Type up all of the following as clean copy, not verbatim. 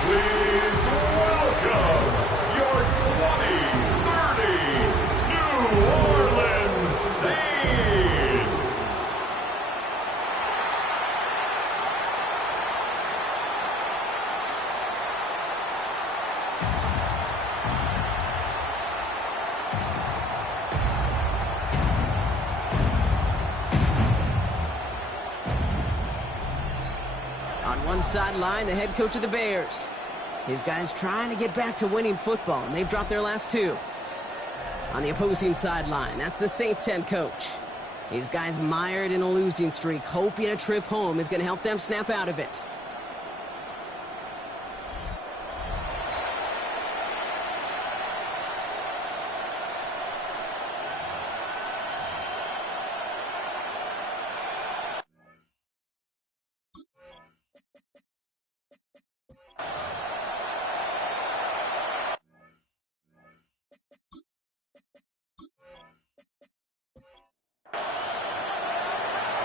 Please welcome your 2030 New Orleans Saints. On one sideline, the head coach of the Bears. His guys trying to get back to winning football, and they've dropped their last two. On the opposing sideline, that's the Saints head coach. His guys mired in a losing streak, hoping a trip home is going to help them snap out of it.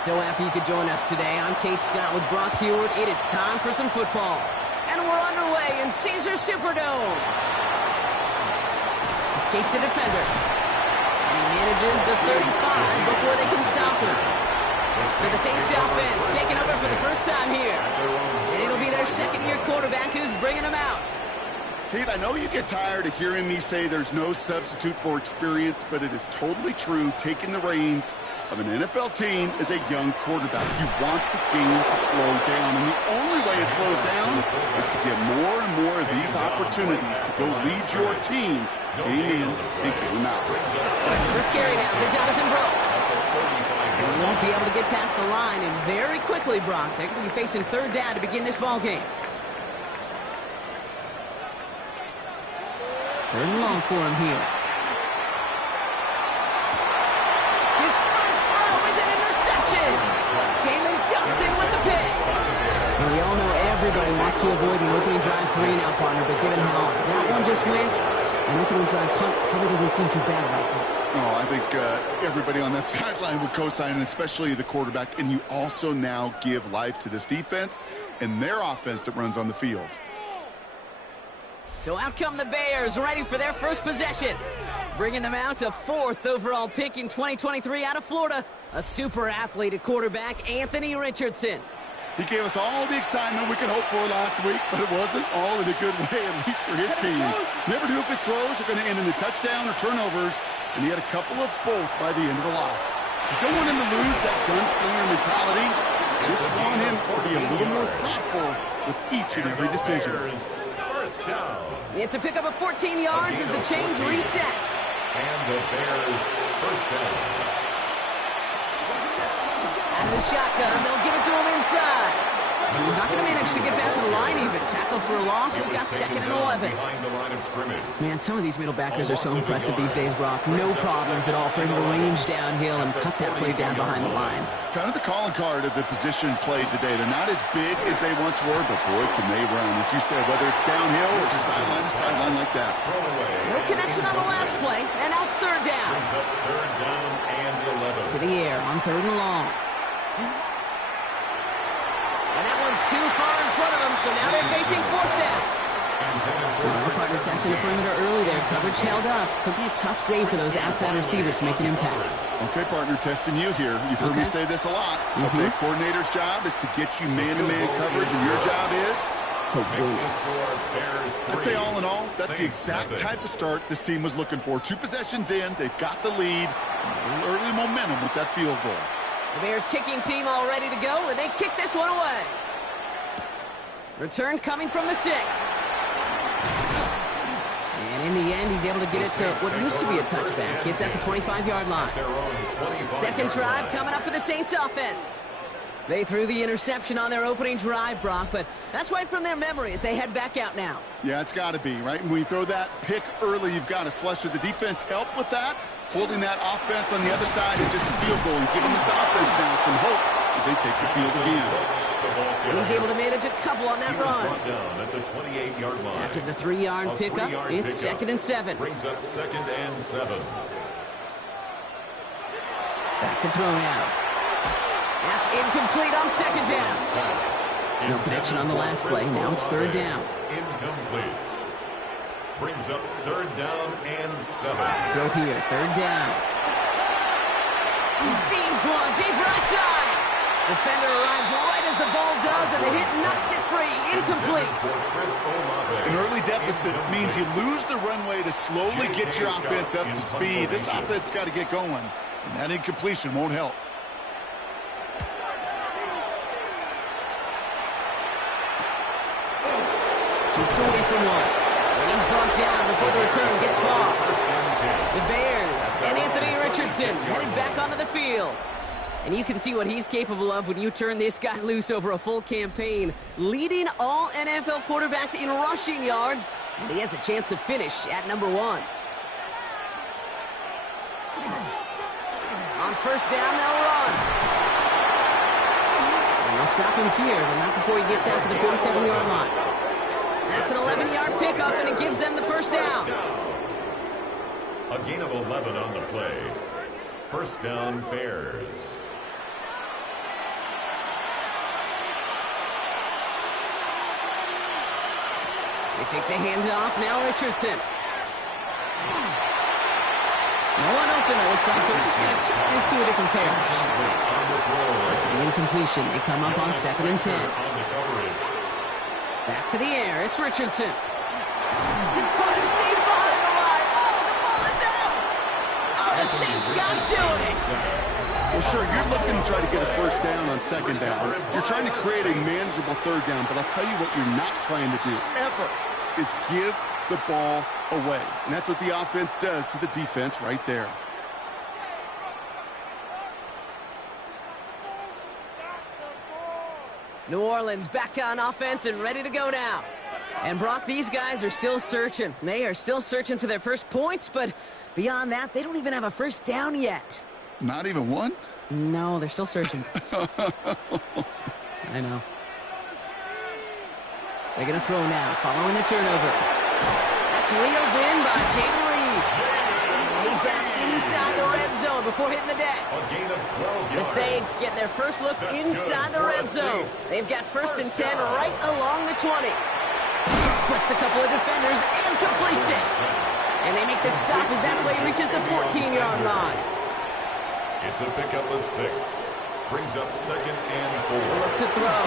So happy you could join us today. I'm Kate Scott with Brock Huard. It is time for some football. And we're underway in Caesars Superdome. Escapes a defender. And he manages the 35 before they can stop him. So the Saints offense taking over for the first time here. And it'll be their second-year quarterback who's bringing them out. Kate, I know you get tired of hearing me say there's no substitute for experience, but it is totally true. Taking the reins of an NFL team is a young quarterback. You want the game to slow down, and the only way it slows down is to get more and more of these opportunities to go lead your team game in and game out. First carry now for Jonathan Brooks. And he won't be able to get past the line, and very quickly, Brock, they're going to be facing third down to begin this ball game. Third and long for him here. His first throw is an interception. Jalen Johnson with the pick. Well, we all know everybody wants to avoid an opening drive 3 now, partner, but given how that one just went, an opening drive punt probably doesn't seem too bad right now. Oh, I think everybody on that sideline would co-sign, especially the quarterback, and you also now give life to this defense and their offense that runs on the field. So out come the Bears, ready for their first possession. Bringing them out to 4th overall pick in 2023 out of Florida, a super athlete at quarterback, Anthony Richardson. He gave us all the excitement we could hope for last week, but it wasn't all in a good way, at least for his team. Never knew if his throws were going to end in a touchdown or turnovers, and he had a couple of both by the end of the loss. You don't want him to lose that gunslinger mentality. Just want him to be a little more thoughtful with each and every decision. It's a pickup of 14 yards as the chains reset. And the Bears first down. Out of the shotgun, they'll give it to him inside. And he's not going to manage to get back to the line even. Tackle for a loss. We've got 2nd and 11. Man, some of these middle backers are so impressive these days, Brock. No problems at all for him to range downhill and cut that play down behind the line. Kind of the calling card of the position played today. They're not as big as they once were, but boy, can they run. As you said, whether it's downhill or sideline to sideline like that. No connection on the last play, and out third down. To the air on 3rd and long. And that one's too far in front of them, so now they're facing 4th down. Well, partner testing the perimeter early there. Coverage held up. Could be a tough day for those outside receivers to make an impact. Okay, partner, testing you here. You've heard me say this a lot. Okay, coordinator's job is to get you man-to-man coverage, and your job is to win it. I'd say all in all, that's the exact type of start this team was looking for. 2 possessions in, they've got the lead. A little early momentum with that field goal. The Bears kicking team all ready to go, and they kick this one away. Return coming from the 6. And in the end, he's able to get it to what used to be a touchback. It's at the 25-yard line. Second drive coming up for the Saints offense. They threw the interception on their opening drive, Brock, but that's right from their memory as they head back out now. Yeah, it's got to be, right? When you throw that pick early, you've got to flush it. The defense helped with that, holding that offense on the other side is just a field goal and giving this offense now some hope as they take the field again. And he's able to manage a couple on that run. At the 28-yard line. After the 3-yard pickup, it's 2nd and 7. Brings up 2nd and 7. Back to throw now. That's incomplete on 2nd down. No connection on the last play. Now it's third down. Incomplete. Brings up third down and 7. Throw here, third down. He beams one, deep right side. Defender arrives right as the ball does, and the hit knocks it free. Incomplete. An early deficit means you lose the runway to slowly get your offense up to speed. This offense got to get going, and that incompletion won't help. Keeps away from one. And he's brought down before the return gets far. The Bears and Anthony Richardson headed back onto the field. And you can see what he's capable of when you turn this guy loose over a full campaign, leading all NFL quarterbacks in rushing yards, and he has a chance to finish at number 1. On first down, they'll run. And they'll stop him here, but not before he gets out to the 47-yard line. That's an 11-yard pickup, and it gives them the first down. A gain of 11 on the play. First down, Bears. They take the handoff. Now Richardson. No one open, it looks like, so we're just going to check this to a different pair. After the incompletion, they come up on 2nd and 10. Back to the air. It's Richardson. Caught him deep behind the line. Oh, the ball is out. Oh, the Saints got to it. Well, sure, you're looking to try to get a first down on 2nd down. You're trying to create a manageable 3rd down, but I'll tell you what you're not trying to do, ever, is give the ball away. And that's what the offense does to the defense right there. New Orleans back on offense and ready to go now. And Brock, these guys are still searching. They are still searching for their first points, but beyond that, they don't even have a first down yet. Not even one? No, they're still searching. I know. They're going to throw now, following the turnover. That's reeled in by Jayden Reed. And he's down inside the red zone before hitting the deck. A gain of 12 The yards. Saints get their first look inside the red zone. They've got 1st and 10 right along the 20. Splits a couple of defenders and completes it. And they make the stop as that play reaches the 14-yard line. It's a pickup of 6. Brings up 2nd and 4. Look to throw.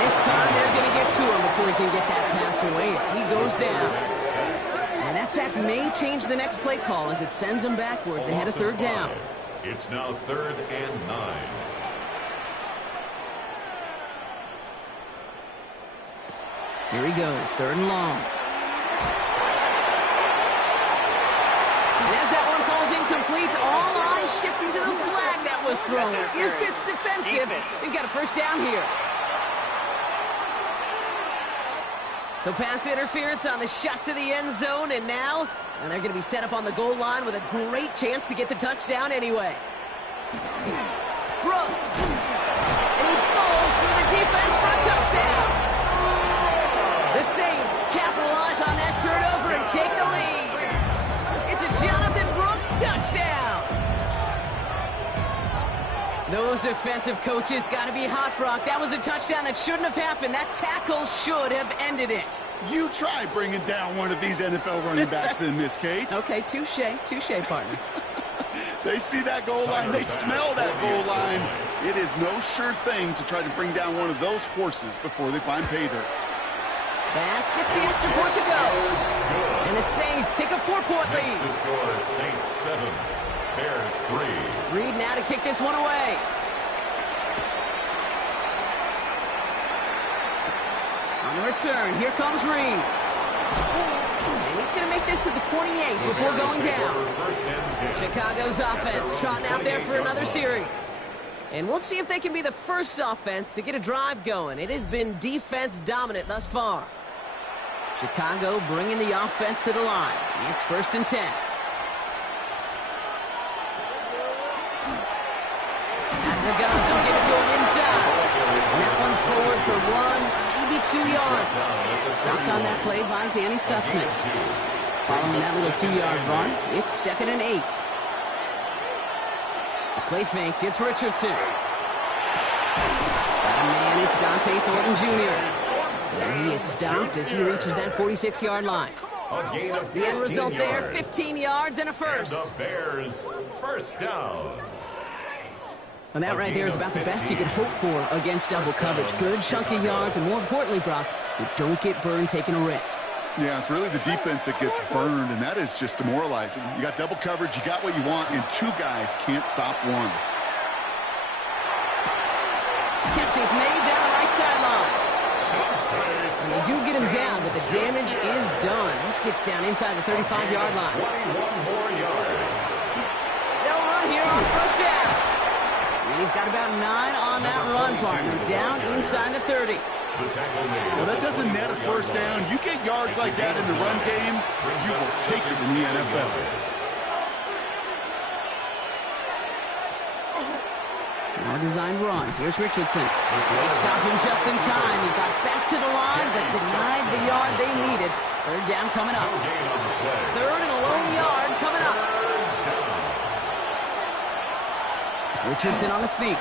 This time they're going to get to him before he can get that pass away as he goes down. And that sack may change the next play call as it sends them backwards ahead of 3rd down. It's now 3rd and 9. Here he goes, 3rd and long. And as that one falls incomplete, all eyes shifting to the flag that was thrown. If it's defensive, they've got a first down here. So pass interference on the shot to the end zone, and now they're going to be set up on the goal line with a great chance to get the touchdown anyway. Brooks. And he falls through the defense for a touchdown. The Saints capitalize on that turnover and take the lead. It's a Jonathan Brooks touchdown. Those defensive coaches got to be hot, Brock. That was a touchdown that shouldn't have happened. That tackle should have ended it. You try bringing down one of these NFL running backs in this case. Okay, touche, partner. They see that goal line. They smell that goal line. It is no sure thing to try to bring down one of those horses before they find pay dirt. Bass gets the extra point to go. And the Saints take a 4-point lead. Next to score, Saints 7, Bears 3. Reed now to kick this one away. On the return, here comes Reed. And he's going to make this to the 28 before going down. Chicago's offense trotting out there for another series. And we'll see if they can be the first offense to get a drive going. It has been defense dominant thus far. Chicago bringing the offense to the line. It's 1st and 10. Out of the gun, they'll give it to him inside. And that one's forward for 1, maybe 2 yards. Stopped on that play by Danny Stutzman. Following that little 2-yard run, it's 2nd and 8. The play fake, it's Richardson. Got a man It's Dante Thornton Jr. And he is stopped as he reaches that 46-yard line. A gain of The end result 15 there, yards. 15 yards and a And first. the Bears first down. And that right there is about the best you could hope for against double coverage. Good chunky yards, and more importantly, Brock, you don't get burned taking a risk. Yeah, it's really the defense that gets burned, and that is just demoralizing. You got double coverage, you got what you want, and two guys can't stop one. Catch is made down the right sideline. And they do get him down, but the damage is done. This gets down inside the 35-yard line. 21 more yards. They'll run here on first down. And he's got about 9 on that run, partner. Down inside the 30. The tackle made. Well, that doesn't net a first down. You get yards like that in the run game, you will take it in the NFL. Now a designed run. Here's Richardson. They stopped him just in time. He got back to the line, but denied the yard they needed. Third down coming up. Gain on the play. Third and a lone yard coming up. Richardson on the sneak.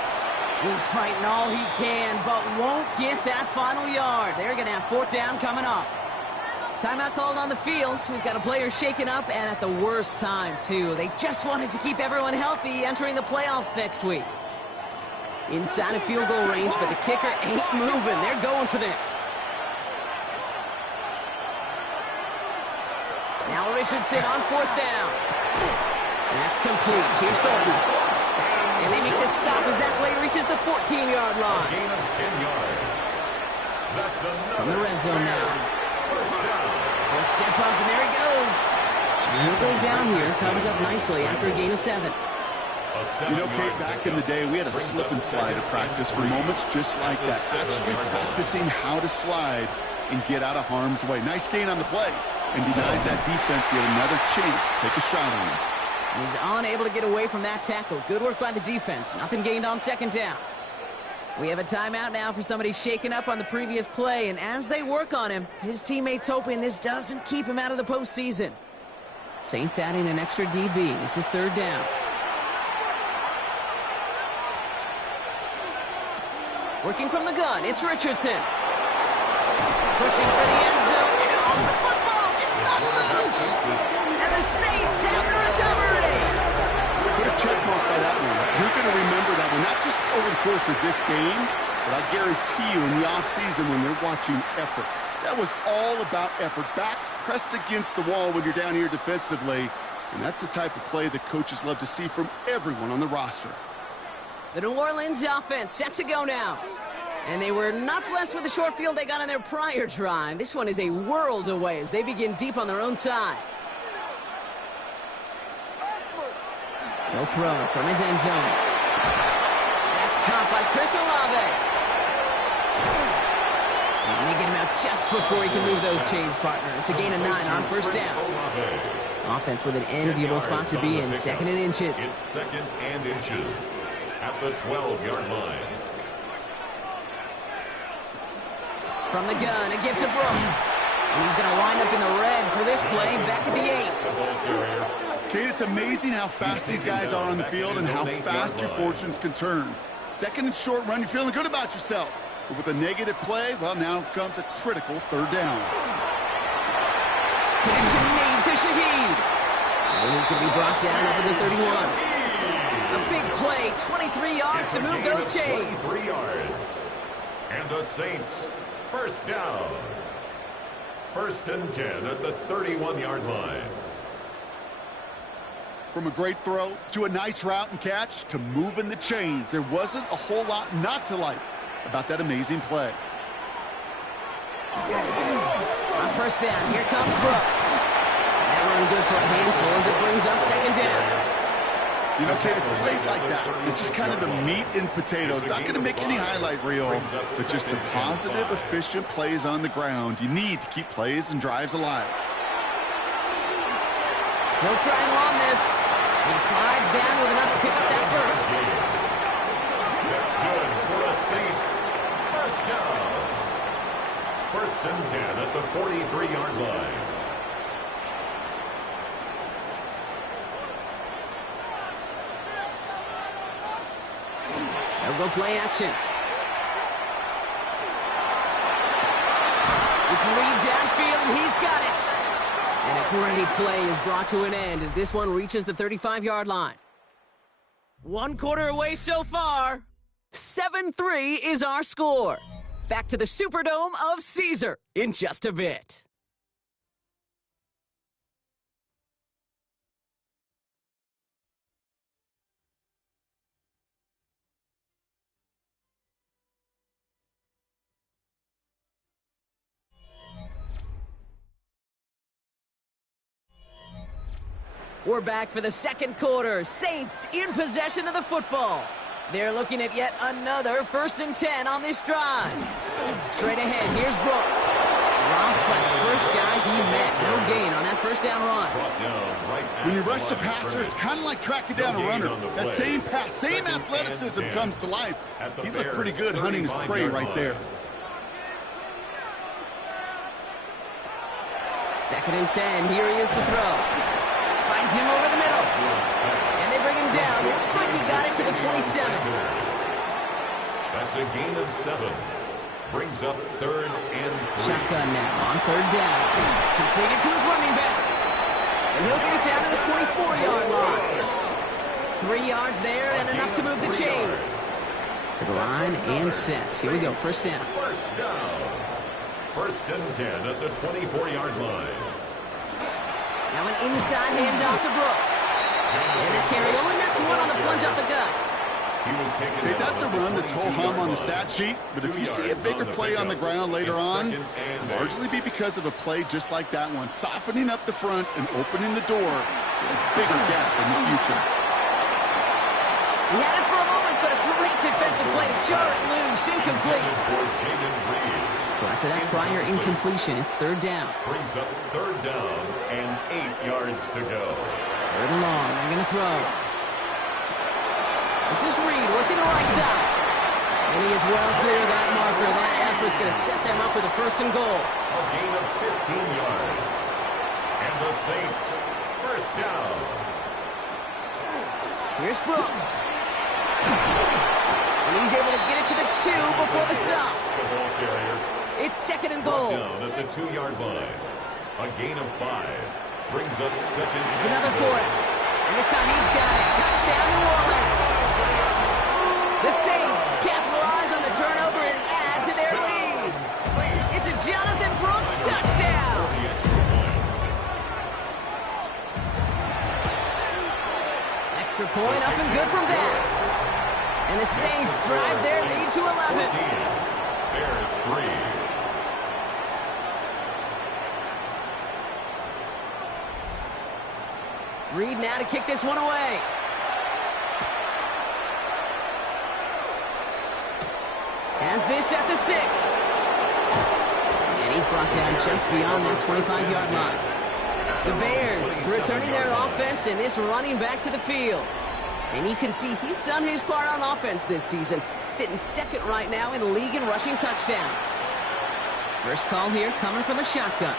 He's fighting all he can, but won't get that final yard. They're going to have fourth down coming up. Timeout called on the field. So we've got a player shaken up, and at the worst time, too. They just wanted to keep everyone healthy entering the playoffs next week. Inside of field goal range, but the kicker ain't moving. They're going for this. Now Richardson on fourth down. That's complete. Here's Thornton. And they make the stop as that play reaches the 14-yard line. Gain of 10 yards. That's another. From the red zone now. First down. He'll step up, and there he goes. And he'll go down here. Covers up nicely after a gain of 7. You know, Kate, back in the day, we had a slip and slide at practice for moments just like that. Actually practicing how to slide and get out of harm's way. Nice gain on the play. And denied that defense yet another chance to take a shot on him. He's unable to get away from that tackle. Good work by the defense. Nothing gained on second down. We have a timeout now for somebody shaken up on the previous play, and as they work on him, his teammates hoping this doesn't keep him out of the postseason. Saints adding an extra DB. This is third down. Working from the gun, it's Richardson. Pushing for the end zone. He lost the football. It's not loose. And the Saints have the recovery. Put a check mark by that one. You're going to remember that one, not just over the course of this game, but I guarantee you in the offseason when they're watching effort. That was all about effort. Backs pressed against the wall when you're down here defensively, and that's the type of play that coaches love to see from everyone on the roster. The New Orleans offense set to go now. And they were not blessed with the short field they got on their prior drive. This one is a world away as they begin deep on their own side. He'll throw from his end zone. That's caught by Chris Olave. And they get him out just before he can move those chains, partner. It's a gain of 9 on first down. Offense with an enviable spot to be in. Second and inches. It's second and inches at the 12-yard line. From the gun, a give to Brooks. And he's going to wind up in the red for this play, back at the 8. Kate, it's amazing how fast these guys are on the field and how fast your fortunes can turn. Second and short run, you're feeling good about yourself. But with a negative play, well, now comes a critical third down. Connection made to Shaheed. And he's going to be brought down up at the 31. A big play, 23 yards to move those chains. 23 yards. And the Saints, first down. First and 10 at the 31-yard line. From a great throw to a nice route and catch to moving the chains, there wasn't a whole lot not to like about that amazing play. On first down, here comes Brooks. That run good for a handful as it brings up second down. You know, Kate, it's plays like that. It's just kind of the meat and potatoes. Not going to make any highlight reel, but just the positive, efficient plays on the ground. You need to keep plays and drives alive. He'll try and run this. He slides down with enough to pick up that first. That's good for the Saints. First down. First and 10 at the 43-yard line. They'll go play action. It's Reed downfield, and he's got it. And a great play is brought to an end as this one reaches the 35-yard line. 1 quarter away so far. 7-3 is our score. Back to the Superdome of Caesar in just a bit. We're back for the second quarter. Saints in possession of the football. They're looking at yet another 1st and 10 on this drive. Straight ahead, here's Brooks. Dropped by the first guy he met. No gain on that first down run. When you rush the passer, it's kind of like tracking down a runner. That same pass, same athleticism comes to life. He looked pretty good hunting his prey right there. 2nd and 10. Here he is to throw. Finds him over the middle. And they bring him down. It looks like he got it to the 27. That's a gain of 7. Brings up 3rd and 3. Shotgun now on 3rd down. Completed to his running back. And he'll get it down to the 24-yard line. 3 yards there and enough to move the chains. To the line and sets. Here we go. 1st down. 1st down. 1st and 10 at the 24-yard line. Now an inside handoff to Brooks. And that carry only gets one on the plunge up the gut. Okay, that's a run that's ho-hum on the stat sheet, but if you see a bigger play on the ground later on, largely be because of a play just like that one, softening up the front and opening the door for a bigger gap in the future. He had it for a moment, but a great defensive play to jar it loose, incomplete. So after that prior incompletion, it's 3rd down. Brings up 3rd down and 8 yards to go. 3rd and long, they're going to throw. This is Reed working the right side. And he is well clear of that marker. That effort's going to set them up with a 1st and goal. A gain of 15 yards. And the Saints, 1st down. Here's Brooks. And he's able to get it to the 2 before the stop. The ball carrier. It's 2nd and goal. Down at the 2-yard line. A gain of 5. Brings up 2nd. There's another for it. And this time he's got it. Touchdown, New Orleans. The Saints capitalize on the turnover and add to their lead. It's a Jonathan Brooks touchdown. Extra point up and good from Bass. And the Saints drive their lead to 11. Bears 3. Reed now to kick this one away. Has this at the 6. And he's brought down just beyond that 25-yard line. The Bears returning their offense and this running back to the field. And you can see he's done his part on offense this season, sitting 2nd right now in the league in rushing touchdowns. First call here coming from the shotgun.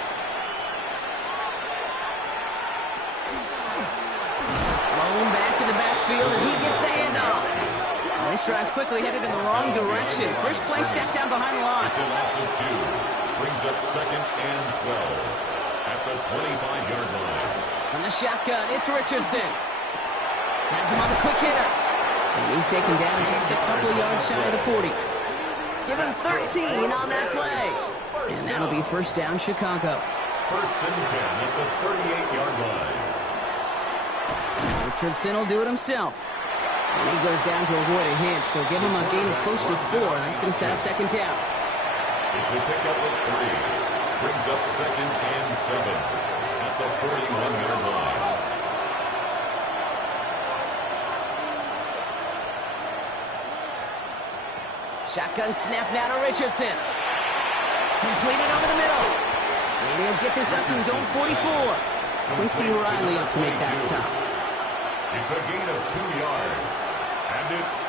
Lone back in the backfield, and he gets the handoff. And this drive's quickly headed in the wrong direction. First play set down behind the line. It's a loss of 2. Brings up 2nd and 12 at the 25-yard line. From the shotgun, it's Richardson. Has him on the quick hitter. And he's taken down just a couple yards shy of the 40. Give him 13 on that play. And that'll be 1st down, Chicago. 1st and 10 at the 38-yard line. Richardson will do it himself. And he goes down to avoid a hit, so give him a gain of close to 4. That's going to set up 2nd down. It's a pickup of 3. Brings up 2nd and 7 at the 41-yard line. Shotgun snap now to Richardson. Completed over the middle. And he'll get this up to his own 44. Quincy Riley up to make that stop. It's a gain of 2 yards. And it's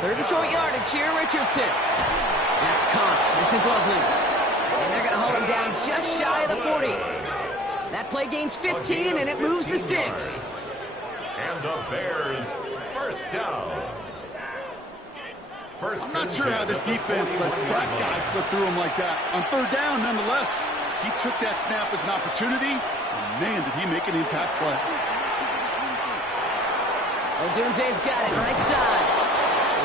3rd and short yardage here, Richardson. That's Cox. This is Loveland. And they're going to hold him down just shy of the 40. That play gains 15, and it moves the sticks. And the Bears, 1st down. I'm not sure how this defense let that guy slip through him like that. On third down, nonetheless, he took that snap as an opportunity, and man, did he make an impact play. Odunze's got it right side.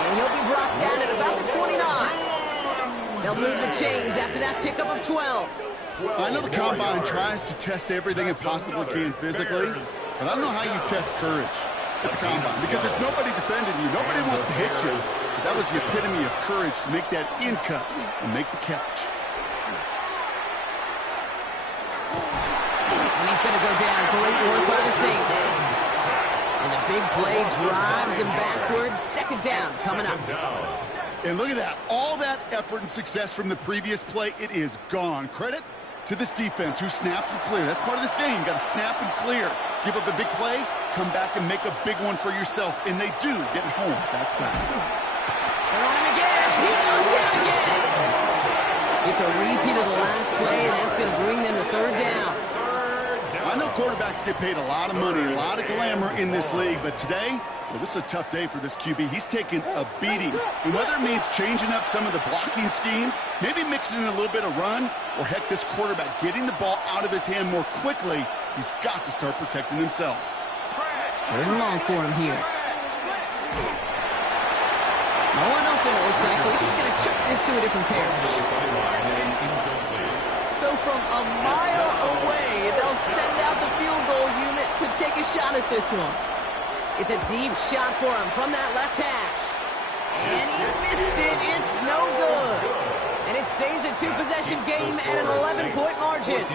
And he'll be brought down at about the 29. They'll move the chains after that pickup of 12. I know the Combine tries to test everything it possibly can physically, but I don't know how you test courage at the Combine, because there's nobody defending you. Nobody wants to hit you. But that was the epitome of courage to make that in cut and make the catch. And he's going to go down. Great work by the Saints. And the big play drives them backwards. Second down coming up. And look at that. All that effort and success from the previous play, it is gone. Credit to this defense who snapped and cleared. That's part of this game. You got to snap and clear. Give up a big play, come back and make a big one for yourself. And they do, getting home that side. They're on him again. He goes down again. It's a repeat of the last play, and that's going to bring them to third down. I know quarterbacks get paid a lot of money, a lot of glamour in this league, but today, well, this is a tough day for this QB. He's taking a beating. And whether it means changing up some of the blocking schemes, maybe mixing in a little bit of run, or heck, this quarterback getting the ball out of his hand more quickly, he's got to start protecting himself. Third and long for him here. No one open, it looks like, so he's just going to chuck this to a different pair. So from a mile away, they'll send out the field goal unit to take a shot at this one. It's a deep shot for him from that left hash. And he missed it. It's no good. And it stays a two-possession game at an 11-point margin.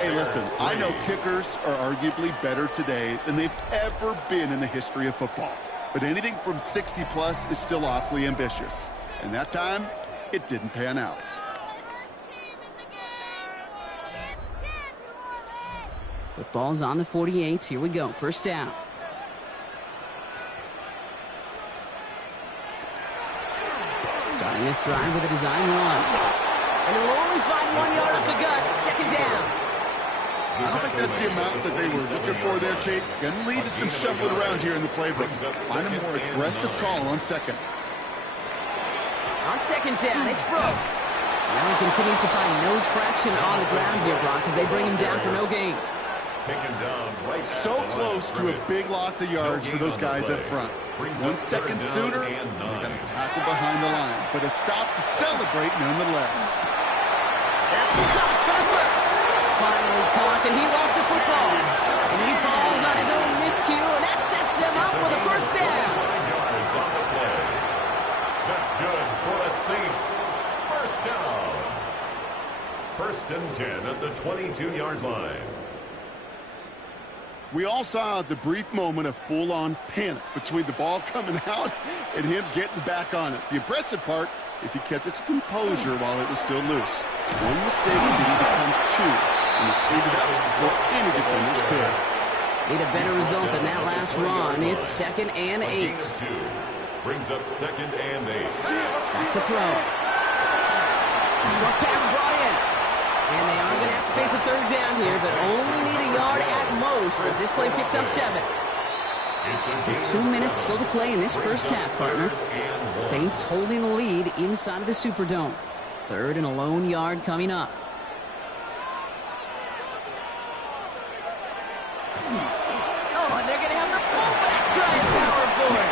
Hey, listen, I know kickers are arguably better today than they've ever been in the history of football. But anything from 60-plus is still awfully ambitious. And that time, it didn't pan out. Football's on the 48. Here we go. First down. Starting this drive with a design run. And they'll only find 1 yard up the gut. Second down. I don't think that's the amount that they were looking for there, Kate. Going to lead to some shuffling around here in the playbook. Find a more aggressive call on second. On second down, it's Brooks. Now he continues to find no traction on the ground here, Brock, as they bring him down for no gain. Taken down right so close to a big loss of yards for those guys up front. 1 second sooner, they got a tackle behind the line, but a stop to celebrate nonetheless. That's caught for the first. Finally caught, and he lost the football. And he falls on his own miscue, and that sets him up with a first down. Yards on the play. That's good for the Saints. First down. First and 10 at the 22-yard line. We all saw the brief moment of full-on panic between the ball coming out and him getting back on it. The impressive part is he kept his composure while it was still loose. One mistake didn't become two, and he cleaned it out before any defenders could. Need a better result than that last run. It's 2nd and 8. Brings up 2nd and 8. Back to throw. Short pass brought in. And they are going to have to face a third down here, but only need a yard at most as this play picks up 7. So 2 minutes still to play in this first half, partner. Saints holding the lead inside of the Superdome. 3rd and a lone yard coming up. Oh, and they're going to have the fullback drive power forward.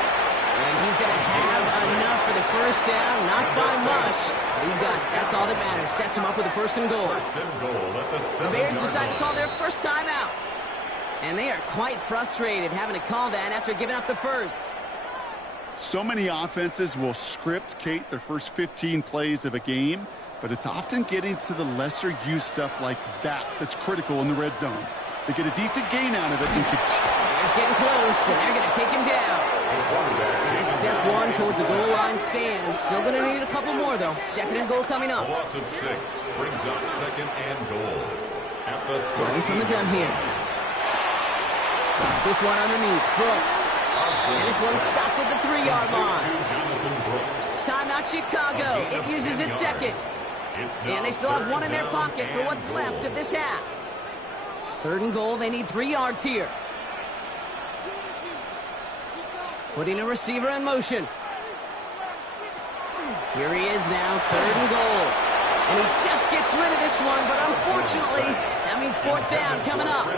And he's going to have enough for the first down, not by much. He got it. That's all that matters. Sets him up with a 1st and goal. First and goal at the 7-yard line. The Bears decide to call their first timeout. And they are quite frustrated having to call that after giving up the first. So many offenses will script, Kate, their first 15 plays of a game, but it's often getting to the lesser used stuff like that that's critical in the red zone. They get a decent gain out of it. Bears getting close, and they're going to take him down. And it's step 1 towards the goal line stand. Still going to need a couple more, though. 2nd and goal coming up. A loss of 6 brings up 2nd and goal. At the Running from the gun here. Drops this one underneath. Brooks. And this one's stopped at the 3-yard line. Timeout Chicago. It uses its seconds. And they still have one in their pocket for what's left of this half. 3rd and goal. They need 3 yards here. Putting a receiver in motion. Here he is now, 3rd and goal. And he just gets rid of this one, but unfortunately, that means 4th down coming up.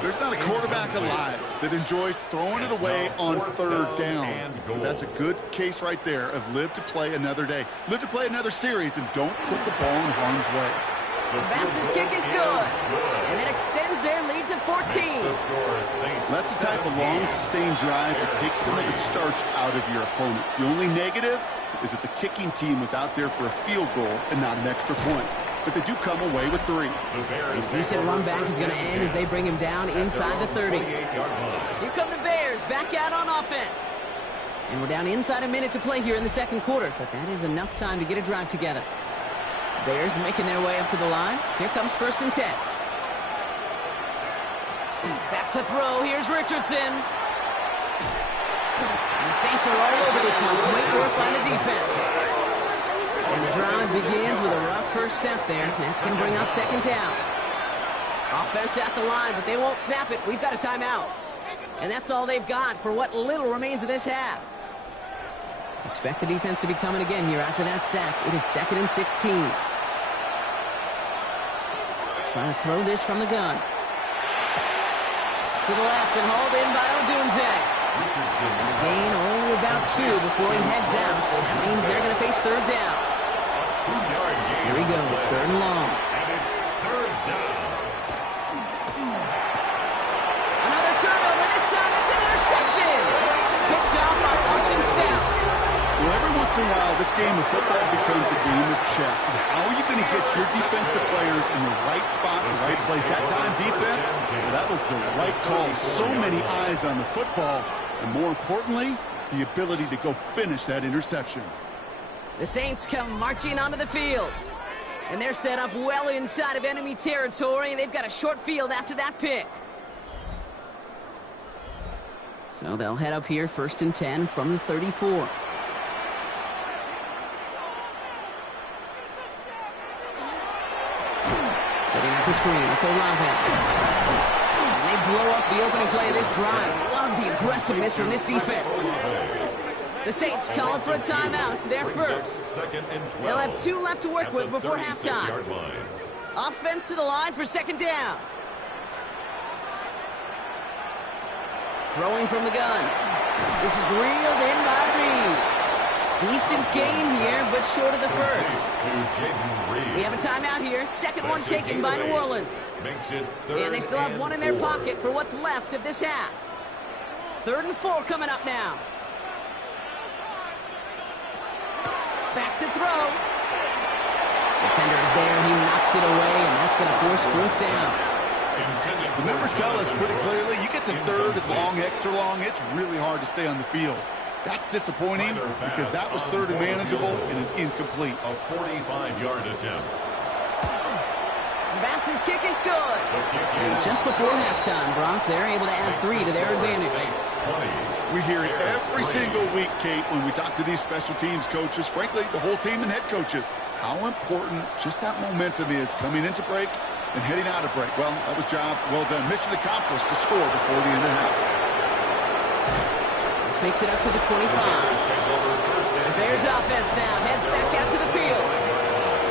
There's not a quarterback alive that enjoys throwing it away on 3rd down. But that's a good case right there of live to play another day. Live to play another series and don't put the ball in harm's way. Bass's kick is good. And that extends their lead to 14. That's the type of long, sustained drive that takes some of the starch out of your opponent. The only negative is that the kicking team was out there for a field goal and not an extra point. But they do come away with 3. His decent run back is going to end as they bring him down inside the 30. Here come the Bears back out on offense. And we're down inside a minute to play here in the 2nd quarter, but that is enough time to get a drive together. Bears making their way up to the line. Here comes 1st and 10. Back to throw. Here's Richardson. And the Saints are all over this one. Great work by the defense. And the drive begins with a rough first step there. That's going to bring up 2nd down. Offense at the line, but they won't snap it. We've got a timeout. And that's all they've got for what little remains of this half. Expect the defense to be coming again here after that sack. It is 2nd and 16. Trying to throw this from the gun. To the left and hauled in by Odunze. And a gain only about 2 before he heads out. That means they're going to face 3rd down. Here he goes, 3rd and long. And it's 3rd down. Another turnover. This time it's an interception. Picked off by Upton Stout. Well, every once in a while, this game of football becomes a game of chess. And how are you going to get your defensive players in the right spot, the right place? That time defense, well, that was the right call. So many eyes on the football. And more importantly, the ability to go finish that interception. The Saints come marching onto the field. And they're set up well inside of enemy territory. They've got a short field after that pick. So they'll head up here 1st and 10 from the 34. Setting up the screen, it's Olave. And they blow up the opening play of this drive. Love the aggressiveness from this defense. The Saints calling for a timeout. They're first. They'll have 2 left to work with before halftime. Offense to the line for 2nd down. Throwing from the gun. This is reeled in by Reed. Decent gain here, but short of the first. We have a timeout here. 2nd one taken by New Orleans. And they still have 1 in their pocket for what's left of this half. 3rd and 4 coming up now. Back to throw. Defender is there. He knocks it away, and that's going to force 4th down. The numbers tell us pretty clearly, you get to 3rd and long, extra long, it's really hard to stay on the field. That's disappointing because that was 3rd and manageable and an incomplete. A 45-yard attempt. Bass's kick is good. And just before halftime, Brock, they're able to add 3 to their advantage. We hear it every single week, Kate, when we talk to these special teams coaches, frankly, the whole team and head coaches, how important just that momentum is coming into break and heading out of break. Well, that was job well done. Mission accomplished to score before the end of the half. This makes it up to the 25. The Bears offense now heads back out to the field.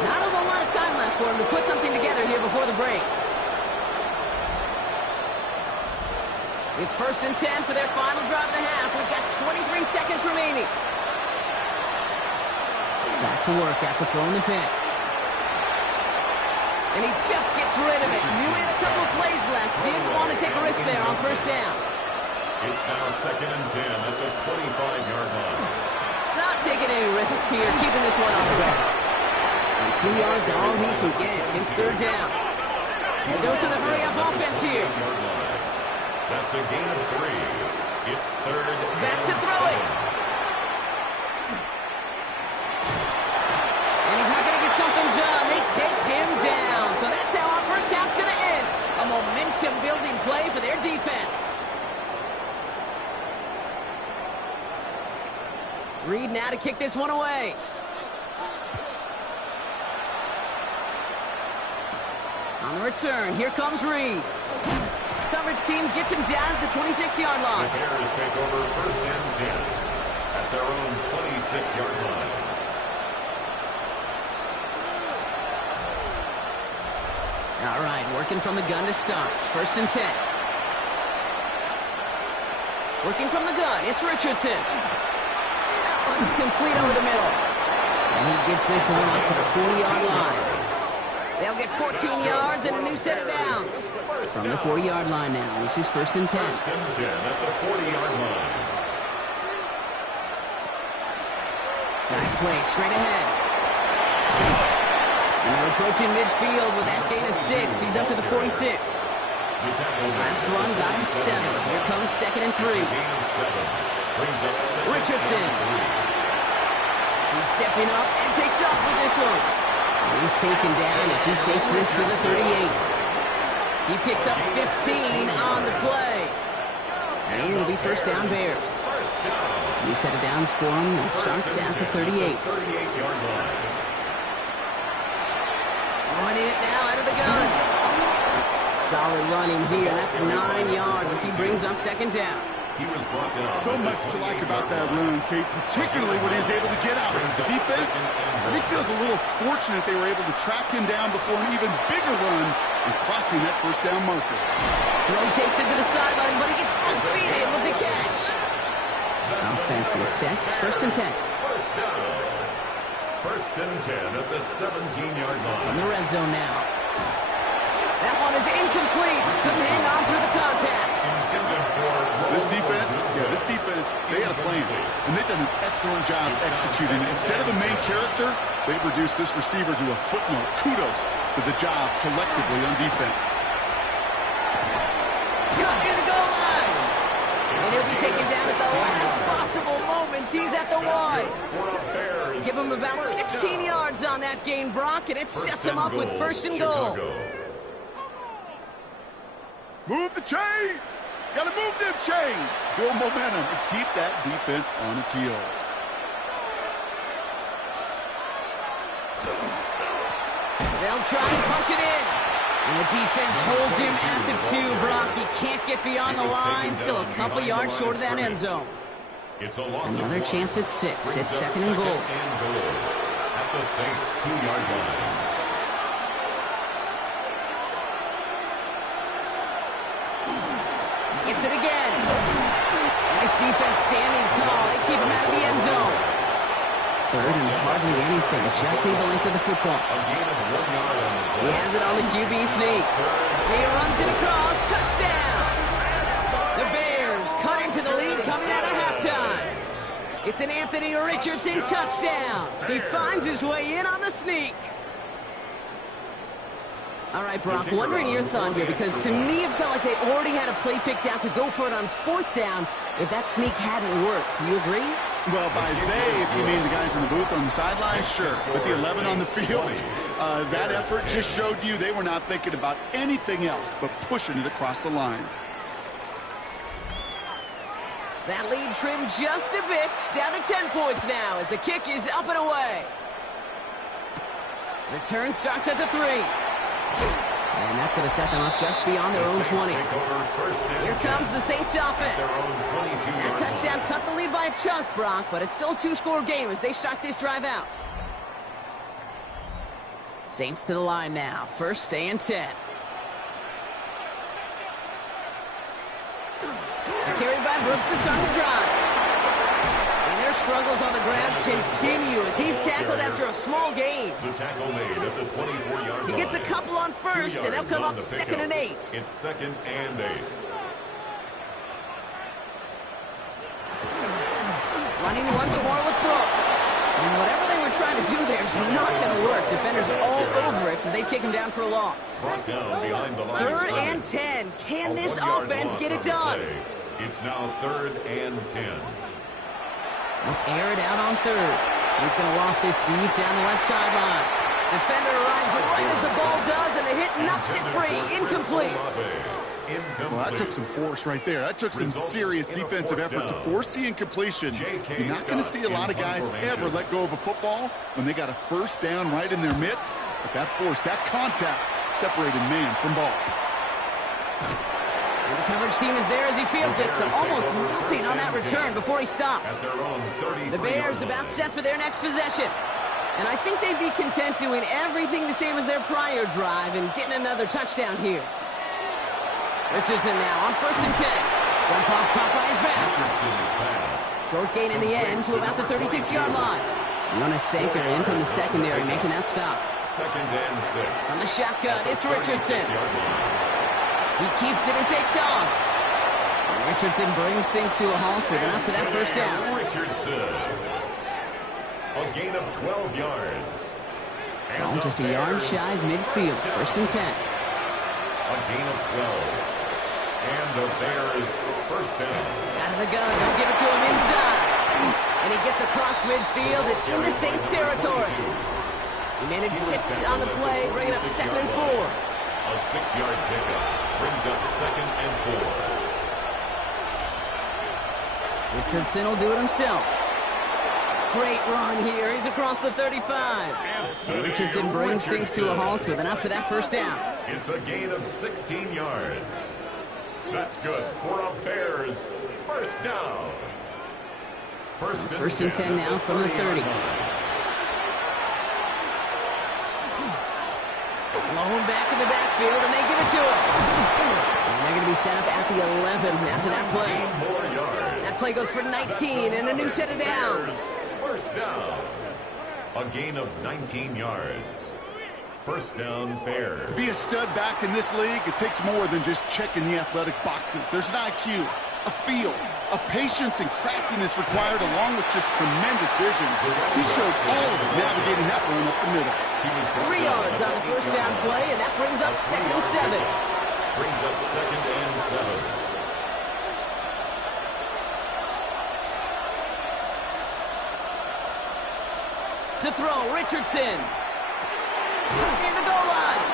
Not a whole lot of time left for them to put something together here before the break. It's 1st and 10 for their final drive of the half. We've got 23 seconds remaining. Back to work after throwing the pick. And he just gets rid of it. Knew he had a couple of plays left. Didn't want to take a risk there on 1st down. It's now 2nd and 10 at the 25-yard line. Not taking any risks here, keeping this one off the ground. And 2 yards all he can get. It's 3rd down. A dose of the hurry-up offense here. That's a gain of 3. It's 3rd. Back to throw it. And he's not going to get something done. They take him down. So that's how our first half's going to end. A momentum-building play for their defense. Reed now to kick this one away. On the return, here comes Reed. Coverage team gets him down at the 26-yard line. The Bears take over 1st and 10 at their own 26-yard line. All right, working from the gun to start. 1st and 10. Working from the gun, it's Richardson. That one's complete over the middle. And he gets this one up to the 40-yard line. They'll get 14 yards and a new set of downs. From the 40-yard line now, this is 1st and 10. 1st and 10 at the 40-yard line. Dive play straight ahead. And they're approaching midfield with that gain of 6. He's up to the 46. Last run got him 7. Here comes 2nd and 3. Richardson. He's stepping up and takes off with this one. He's taken down as he takes this to the 38. He picks up 15 on the play. And it'll be 1st down Bears. New set of downs for him and starts at the 38. Running it now out of the gun. Solid running here. That's 9 yards as he brings up 2nd down. He was brought down. So much to like about that run, Kate, particularly when he was able to get out. The defense, I think, feels a little fortunate they were able to track him down before an even bigger run and crossing that 1st down marker. Throw takes him to the sideline, but he gets both feet in with the catch. Offense is set. 1st and 10. 1st down. 1st and 10 at the 17-yard line. In the red zone now. That one is incomplete. Couldn't hang on through the contact. This defense, they had a plan, and they've done an excellent job executing it. Instead of a main character, they've reduced this receiver to a footnote. Kudos to the job collectively on defense. Cut near the goal line. And he'll be taken down at the last possible moment. He's at the 1. Give him about 16 yards on that gain, Brock, and it sets him up with 1st and goal. Move the chains! Gotta move them chains! Build momentum and keep that defense on its heels. They'll try and punch it in. And the defense holds him at the 2, Brock. He can't get beyond the line. Still a couple yards short of that end zone. It's a loss. Another chance at 6. It's 2nd and goal. At the Saints' 2-yard line. Gets it again. And this defense standing tall. They keep him out of the end zone. 3rd and hardly anything. Just need the length of the football. He has it on the QB sneak. He runs it across. Touchdown. The Bears cut into the lead coming out of halftime. It's an Anthony Richardson touchdown. He finds his way in on the sneak. All right, Brock, wondering your thought here, because to me it felt like they already had a play picked out to go for it on 4th down if that sneak hadn't worked. Do you agree? Well, by they, if you mean the guys in the booth on the sideline, sure. With the 11 on the field, that effort just showed you they were not thinking about anything else but pushing it across the line. That lead trimmed just a bit, down to 10 points now as the kick is up and away. Return starts at the 3. And that's going to set them up just beyond their own 20. Here comes the Saints offense. That touchdown cut the lead by a chunk, Brock, but it's still a 2-score game as they start this drive out. Saints to the line now. 1st and 10. Carried by Brooks to start the drive. And their struggles on the ground continue as he's tackled after a small gain. The tackle made at the 24-yard line. He gets a couple on 1st, and they'll come up 2nd and 8. It's 2nd and 8. Running once more with Brooks. And whatever they were trying to do there is not going to work. Defenders all over it, so they take him down for a loss. Brought down behind the line. 3rd and 10. Can this offense get it done? It's now 3rd and 10. Air it out on 3rd. He's going to loft this deep down the left sideline. Defender arrives right as the ball does, and the hit knocks it free. Incomplete. Well, that took some force right there. That took some serious defensive effort to force the incompletion. You're not going to see a lot of guys ever let go of a football when they got a 1st down right in their midst. But that force, that contact, separated man from ball. And the coverage team is there as he fields it, so almost nothing on that return before he stopped. The Bears about set for their next possession. And I think they'd be content doing everything the same as their prior drive and getting another touchdown here. Richardson now on 1st and 10. Jump off caught by his back. Richardson's pass. Short gain in the end to about the 36-yard line. Jonas Sanker in from the secondary making that stop. 2nd and 6. From the shotgun, it's Richardson. 36-yard line. He keeps it and takes off. And Richardson brings things to a halt with enough for that first down. Richardson. A gain of 12 yards. Ball just a yard shy of midfield. 1st and 10. A gain of 12. And the Bears first down. Out of the gun, they'll give it to him inside. And he gets across midfield and into Saints territory. He managed 6 on the play, bringing up 2nd and 4. A 6-yard pickup brings up 2nd and 4. Richardson will do it himself. Great run here. He's across the 35. And Richardson brings things to a halt with enough for that first down. It's a gain of 16 yards. That's good for a Bears first down. First and 10 now from the 30. Blown back in the backfield, and they give it to him. And they're going to be set up at the 11 after that play. More yards. That play goes for 19 and a new set of downs. First down. A gain of 19 yards. First down, Bears. To be a stud back in this league, it takes more than just checking the athletic boxes. There's an IQ, a feel, a patience and craftiness required along with just tremendous vision. He showed all of it navigating that run up the middle. 3 yards on the first down play, and that brings up 2nd and 7. Brings up 2nd and 7. To throw, Richardson. Near the goal line.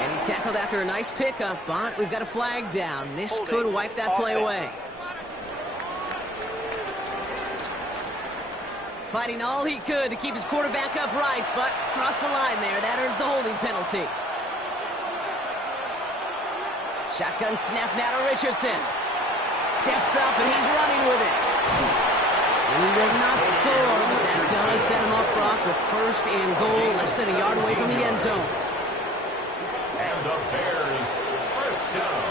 And he's tackled after a nice pickup, but we've got a flag down. This could wipe that play away. Fighting all he could to keep his quarterback upright, but crossed the line there. That earns the holding penalty. Shotgun snap now to Richardson. Steps up, and he's running with it. And he will not score, but that does set him up, Brock, with 1st and goal, less than a yard away from the end zone. And the Bears first down.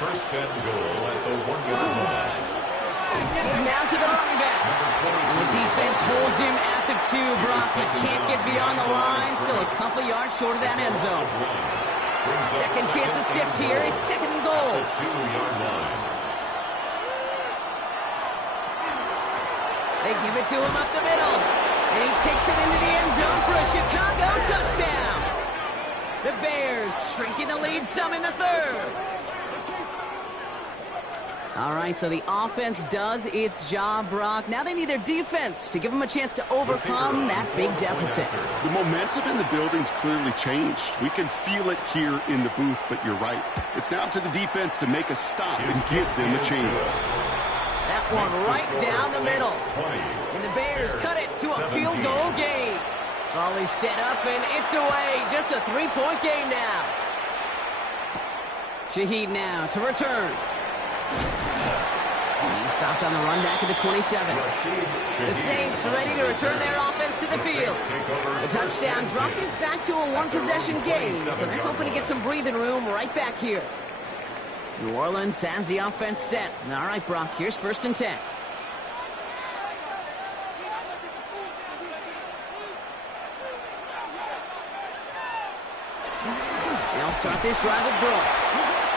1st and goal at the 1-yard line. Now to the running back. And the defense holds him at the 2, Brock. He can't get beyond the line, still a couple yards short of that end zone. Second chance at 6 here. It's 2nd and goal. 2-yard line. They give it to him up the middle. And he takes it into the end zone for a Chicago touchdown. The Bears shrinking the lead some in the 3rd. All right, so the offense does its job, Brock. Now they need their defense to give them a chance to overcome that big deficit. The momentum in the building's clearly changed. We can feel it here in the booth, but you're right. It's now to the defense to make a stop and give them a chance. That one right down the middle. And the Bears cut it to a field goal game. Volley set up, and it's away. Just a 3-point game now. Shaheed now to return. He stopped on the run back at the 27. The Saints ready to return their offense to the field. The touchdown drop is back to a one-possession game, so they're hoping to get some breathing room right back here. New Orleans has the offense set. All right, Brock, here's 1st and 10. They'll start this drive with Brooks.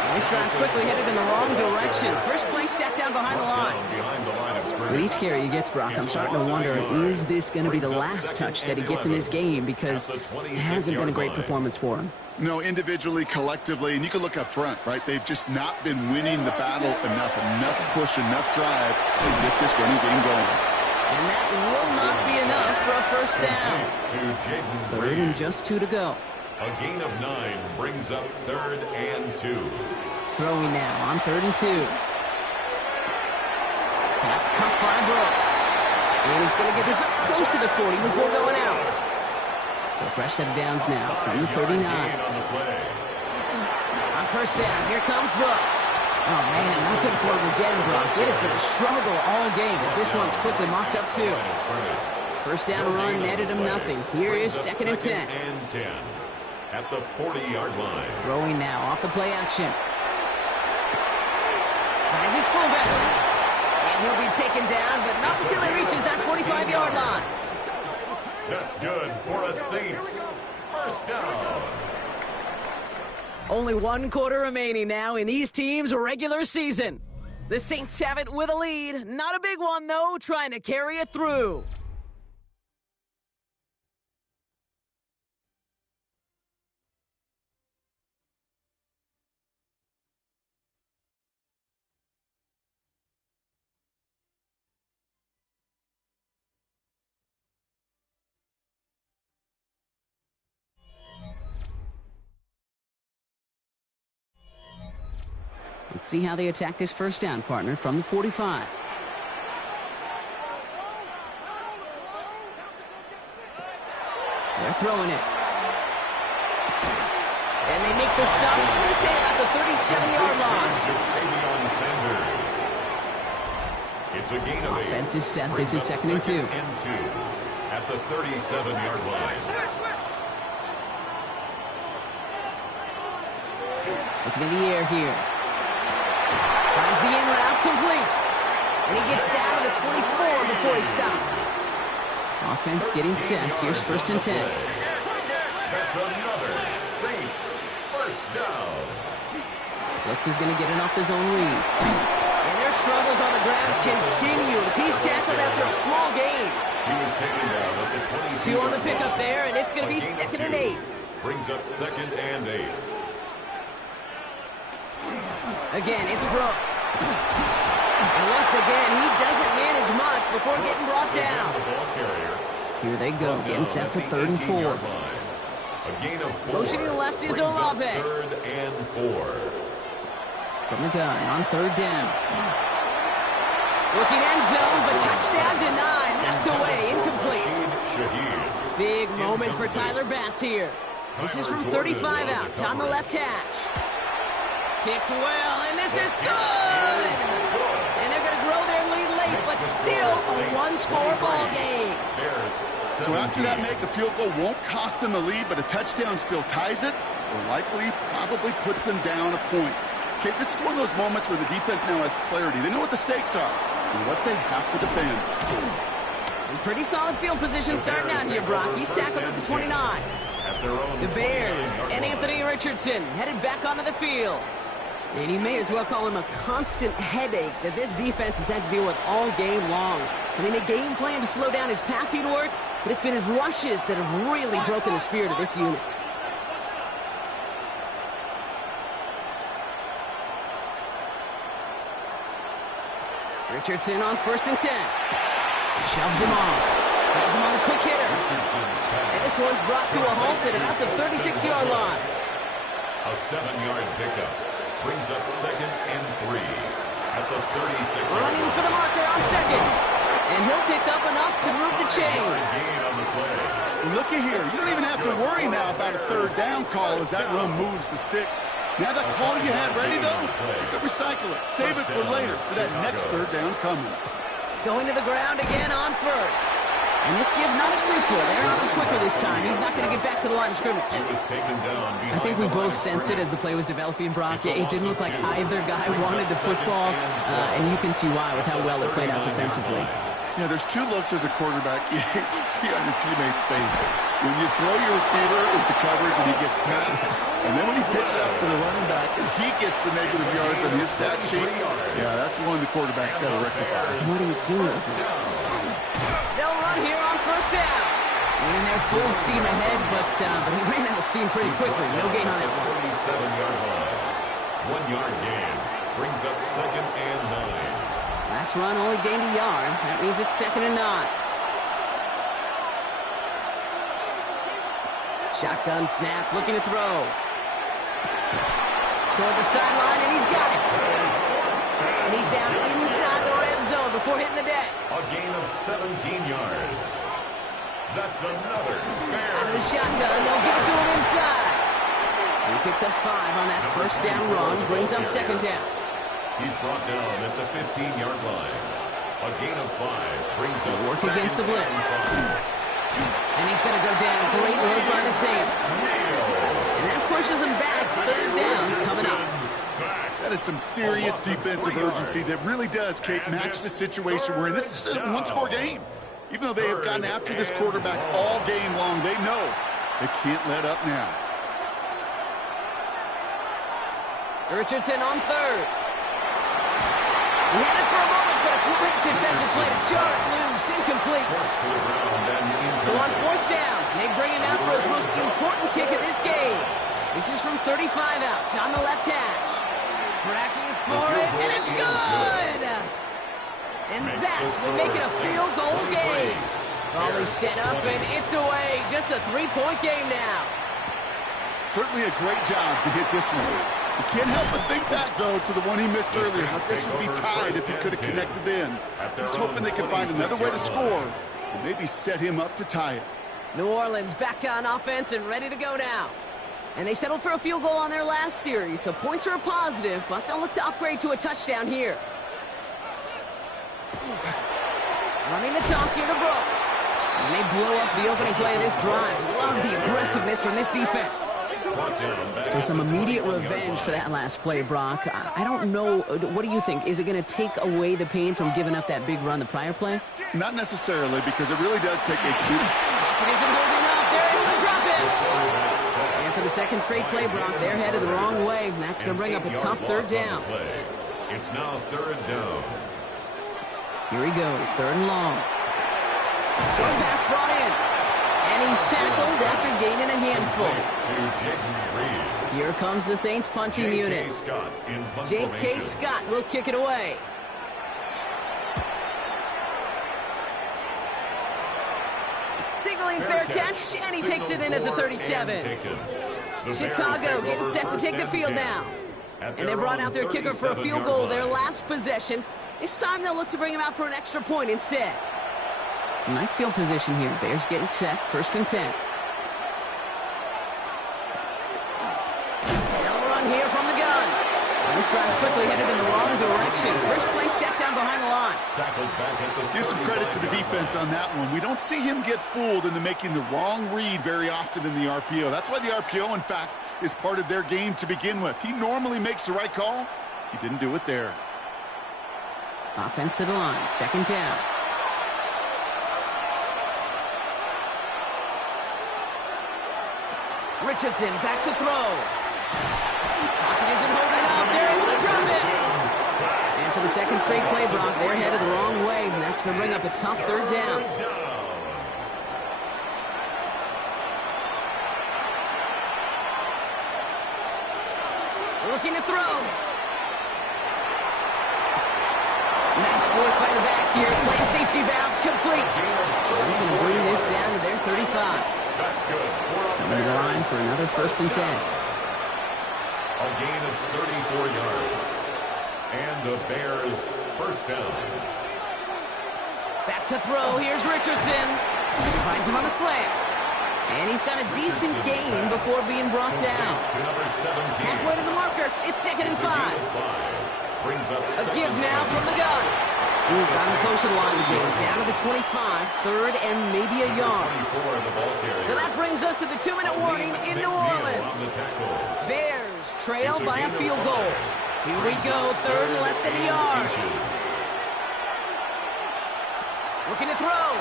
And this drive's quickly headed in the wrong direction. First play set down behind the line. With each carry he gets, Brock, I'm starting to wonder, is this going to be the last touch that he gets in this game? Because it hasn't been a great performance for him. No, individually, collectively, and you can look up front, right? They've just not been winning the battle enough push, enough drive to get this running game going. And that will not be enough for a first down. 3rd and just 2 to go. A gain of 9 brings up 3rd and 2. Throwing now on 3rd and 2. Pass cut by Brooks. And he's going to get this up close to the 40 before going out. So fresh set of downs now from the 39. On first down, here comes Brooks. Oh, man, nothing for him again, Brock. It has been a struggle all game as this one's quickly mocked up too. First down run netted him nothing. Here is Brings up second and 10. and 10 at the 40-yard line. Throwing now off the play action. Finds his fullback. And he'll be taken down, but not until he reaches that 45-yard line. That's good for a Saints first down. Only one quarter remaining now in these teams' regular season. The Saints have it with a lead. Not a big one, though, trying to carry it through. Let's see how they attack this first down, partner, from the 45. They're throwing it. And they make the stop, I'm going to say about the 37-yard line. It's a gain of 8. Offense is set. This is second and 2. At the 37-yard line. Looking in the air here. Finds the in route complete. And he gets down to the 24 before he stopped. Offense getting set. Here's first and 10. That's another Saints first down. Brooks is going to get it off his own read. And their struggles on the ground continue as he's tackled after a small gain. He was taken down at the 22. 2 on the pickup there, and it's going to be second and 8. Brings up second and 8. Again, it's Brooks. And once again, he doesn't manage much before getting brought down. Here they go, getting set for third and 4. A gain of 4. Motion to the left is Olave. Third and 4. From the gun on third down. Looking end zone, but touchdown denied. Knocked away, incomplete. Shaheed. Big moment for Tyler Bass here. This is from 35 out on the left hash. Kicked well, and this is good! And they're going to grow their lead late, but still a one-score ball game. So after that make, a field goal won't cost them a lead, but a touchdown still ties it, or likely probably puts them down a point. Okay, this is one of those moments where the defense now has clarity. They know what the stakes are and what they have to defend. And pretty solid field position starting out here, Brock. He's tackled at the 29. The Bears and Anthony Richardson headed back onto the field. And you may as well call him a constant headache that this defense has had to deal with all game long. I mean, they game plan to slow down his passing work, but it's been his rushes that have really broken the spirit of this unit. Richardson on first and 10. Shoves him off. Has him on the quick hitter. And this one's brought to a halt at about the 36-yard line. A 7-yard pickup. Brings up second and 3 at the 36. Running for the marker on second. And he'll pick up enough to move the chains. Gain on the play. Looky here. You don't even have to worry now about a third down call as that run moves the sticks. Now that call you had ready, though, you can recycle it. Save it for later for that next third down coming. Going to the ground again on first. And this give not a street for. They're on him quicker this time. He's not going to get back to the line of scrimmage. He was taken down. I think we both sensed it as the play was developing, Brock. It didn't look like either guy wanted the football, and you can see why with how well it played out defensively. Yeah, there's 2 looks as a quarterback you hate to see on your teammate's face. When you throw your receiver into coverage and he gets smacked, and then when you pitch it out to the running back and he gets the negative yards on his stat sheet, yeah, that's the one the quarterback's got to rectify. What are you doing? They'll run here on first down. Winning their full steam ahead, but he ran out of steam pretty quickly. No gain on it. 47-yard line. 1-yard gain. Brings up second and 9. Last run only gained a yard. That means it's second and 9. Shotgun snap, looking to throw. Toward the sideline, and he's got it. And he's down inside the red zone before hitting the deck. A gain of 17 yards. That's another fair. Out of the shotgun, they'll give it to him inside. He picks up 5 on that first down run, brings up second down. He's brought down at the 15-yard line. A gain of 5 brings up Work against the blitz. And he's going to go down. Great work by the Saints. And that pushes him back. 3rd down coming up. That is some serious defensive urgency that really does, Kate, match the situation we're in. This is a one-score game. Even though they have gotten after this quarterback all game long, they know they can't let up now. Richardson on 3rd. He had it for a moment, but a great defensive play to jar it loose. Incomplete. So on 4th down, they bring him out for his most important kick of this game. This is from 35 out on the left hash. Tracking for it, and it's good! And that's will make it a field goal game. Volley set up, and it's away. Just a 3-point game now. Certainly a great job to hit this one. You can't help but think back, though, to the one he missed earlier. How this would be tied if he could have connected then. He's hoping they can find another way to score and maybe set him up to tie it. New Orleans back on offense and ready to go now. And they settled for a field goal on their last series, so points are a positive, but they'll look to upgrade to a touchdown here. Running the toss here to Brooks. And they blow up the opening play of this drive. Love the aggressiveness from this defense. So some immediate revenge for that last play, Brock. I don't know. What do you think? Is it going to take away the pain from giving up that big run the prior play? Not necessarily, because it really does take a cue. It isn't moving up. They're able to drop it. And for the second straight play, Brock, they're headed the wrong way. And that's going to bring up a tough 3rd down. It's now 3rd down. Here he goes, 3rd and long. Short pass brought in. And he's tackled after gaining a handful. Here comes the Saints punting unit. J.K. Scott will kick it away. Signaling fair catch, and he takes it in at the 37. Chicago getting set to take the field now. And they brought out their kicker for a field goal their last possession. This time they'll look to bring him out for an extra point instead. Some nice field position here. Bears getting set. 1st and 10. They'll run here from the gun. And this drive's quickly headed in the wrong direction. First play set down behind the line. Give some credit to the defense on that one. We don't see him get fooled into making the wrong read very often in the RPO. That's why the RPO, in fact, is part of their game to begin with. He normally makes the right call. He didn't do it there. Offense to the line. 2nd down. Richardson back to throw. Pocket isn't holding up. They're able to drop it. And for the second straight play, Brock, they're headed the wrong way, and that's going to bring up a tough 3rd down. Looking to throw. Nice work by the back here. Playing safety valve complete. He's going to bring this down to their 35. That's good. Coming to the line for another 1st and 10. A gain of 34 yards. And the Bears 1st down. Back to throw. Here's Richardson. He finds him on the slant. And he's got a decent gain before being brought down. Halfway to the marker. It's 2nd and 5. A give now from the gun. Got him close to the line again. Down to the 25. 3rd and maybe a yard. So that brings us to the 2-minute warning in New Orleans. Bears trail by a field goal. Here we go. 3rd and less than a yard. Looking to throw.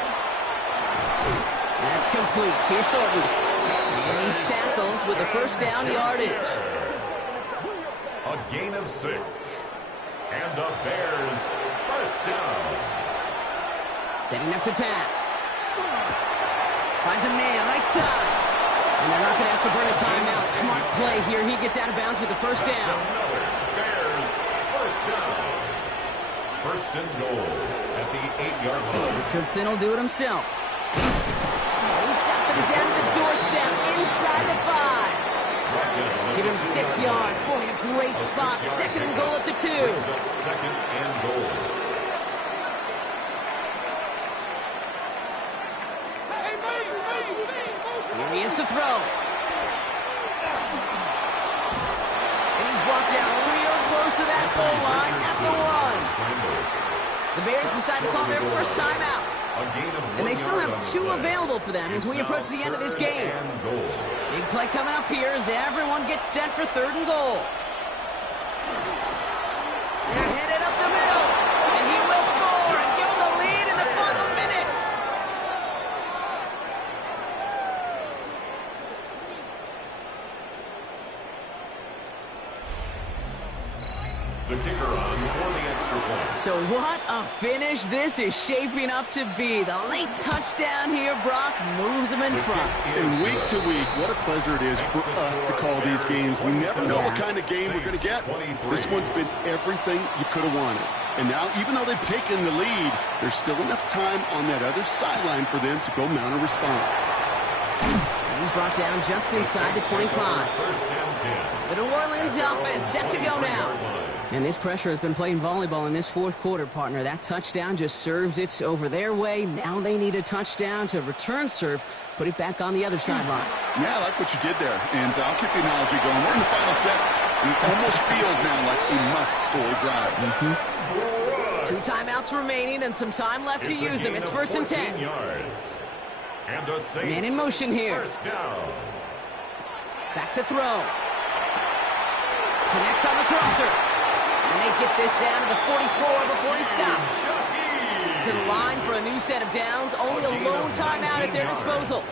That's complete. Here's Thornton. And he's tackled with a 1st down yardage. A gain of 6. And the Bears 1st down. Setting up to pass. Finds a man right side. And they're not going to have to burn a timeout. Smart play here. He gets out of bounds with the 1st down. Bears 1st down. 1st and goal at the 8-yard line. Richardson will do it himself. He's got them down to the doorstep inside the 5. Give him 6 yards. Boy, a great spot. 2nd and goal at the 2. 2nd and goal. Here he is to throw. And he's brought down real close to that goal line at the 1. The Bears decide to call their first timeout. And they still have 2 available for them as we approach the end of this game. Big play coming up here as everyone gets set for 3rd and goal. They're headed up the middle, and he will score and give them the lead in the final minute. The kicker on for the extra point. So what a finish this is shaping up to be. The late touchdown here, Brock, moves them in front. And week to week, what a pleasure it is for us to call these games. We never know what kind of game we're going to get. This one's been everything you could have wanted. And now, even though they've taken the lead, there's still enough time on that other sideline for them to go mount a response. And he's brought down just inside the 25. The New Orleans offense set to go now. And this pressure has been playing volleyball in this 4th quarter, partner. That touchdown just serves it over their way. Now they need a touchdown to return serve, put it back on the other sideline. Yeah, I like what you did there. And I'll keep the analogy going. We're in the final set. It almost feels now like a must-score drive. 2 timeouts remaining and some time left to use them. It's 1st and 10. Yards. And a Saints Man in motion here. First down. Back to throw. Connects on the crosser. And they get this down to the 44 before he stops. To the line for a new set of downs. Only a lone timeout at their disposal.